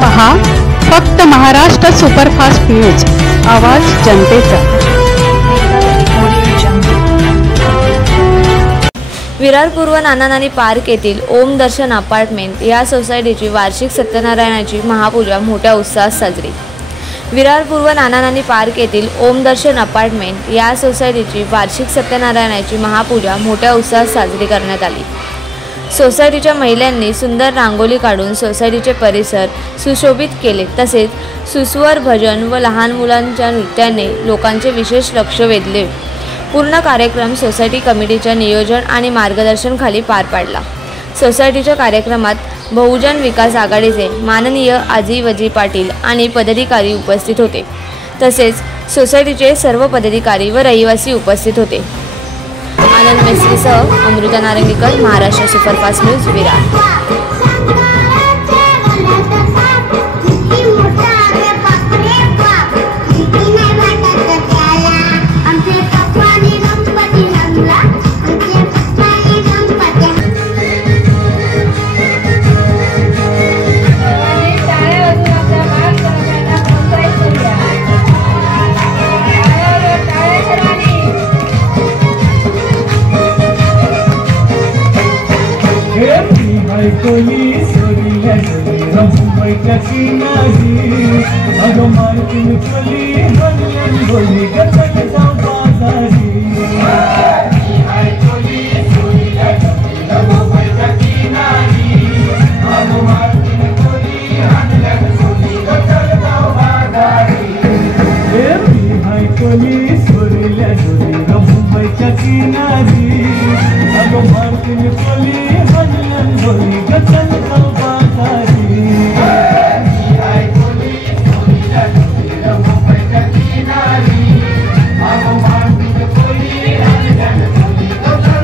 पहा फक्त Maharashtra superfast news, आवाज जनतेचा। विरार पूर्व नाना नानी पार्क येथील ओम दर्शन अपार्टमेंट या सोसायटीची वार्षिक सत्यनारायणाची महापूजा मोठ्या उत्साहात साजरी। विरार पूर्व नाना नानी पार्क येथील ओम दर्शन अपार्टमेंट या सोसायटीची वार्षिक सत्यनारायणाची महापूजा मोठ्या उत्साहात साजरी करण्यात आली। सोसायटीच्या महिलांनी सुंदर रांगोळी काढून सोसायटीचे परिसर सुशोभित केले, तसेच सुस्वर भजन व लहान मुलांच्या नृत्याने लोकांचे विशेष लक्ष वेधले। पूर्ण कार्यक्रम सोसायटी कमिटीच्या नियोजन आणि मार्गदर्शन खाली पार पडला। सोसायटीच्या कार्यक्रमात बहुजन विकास आघाडीचे माननीय आजी वजी पाटील आणि पदाधिकारी उपस्थित होते, तसेच सोसायटीचे सर्व पदाधिकारी व रहिवासी उपस्थित होते। आनंद मेस्त्रीसह अमृता नारंगीकर, महाराष्ट्र सुपरफास्ट न्यूज, विरार। कोली सोरीला सोरीला मुंबईची नाजी अगो मार्किन कोली बनलन बोली गचक जाऊ बाजारी हाय कोली सोरीला सोरीला मुंबईची नाजी अगो मार्किन कोली बनलन बोली गचक जाऊ बाजारी हाय कोली सोरीला सोरीला मुंबईची नाजी अगो मार्किन कोली बनलन बोली गचक जाऊ बाजारी हाय कोली सोरीला सोरीला मुंबईची नाजी अगो मार्किन कोली बनलन बोली गचक जाऊ बाजारी।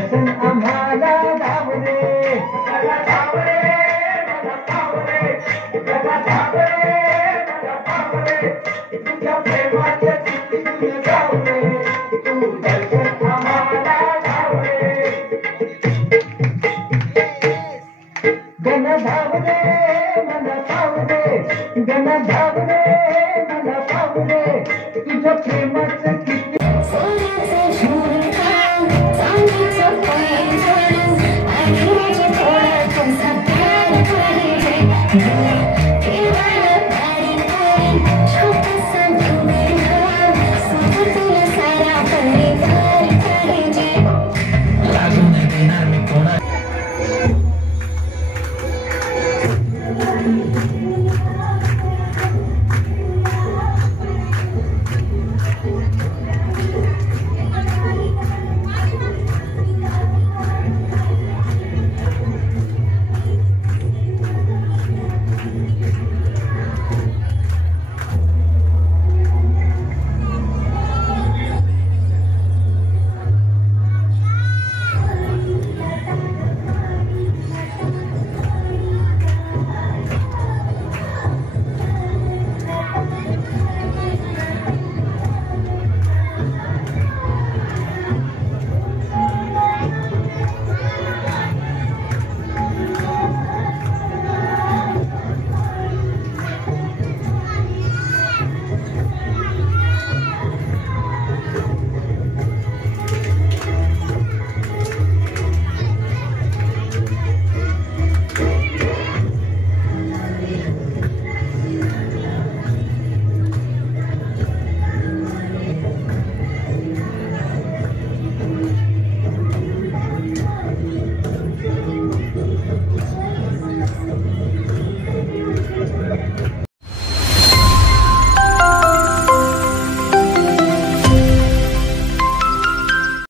दर्शन आम्हाला धाव रे मला धाव रे मला धाव रे मला धाव रे मला धाव रे तुझ्या प्रेमाच्या चिठ्ठीतून जाऊ रे तू दर्शन आम्हाला धाव रे गण धाव रे मला धाव रे गण धाव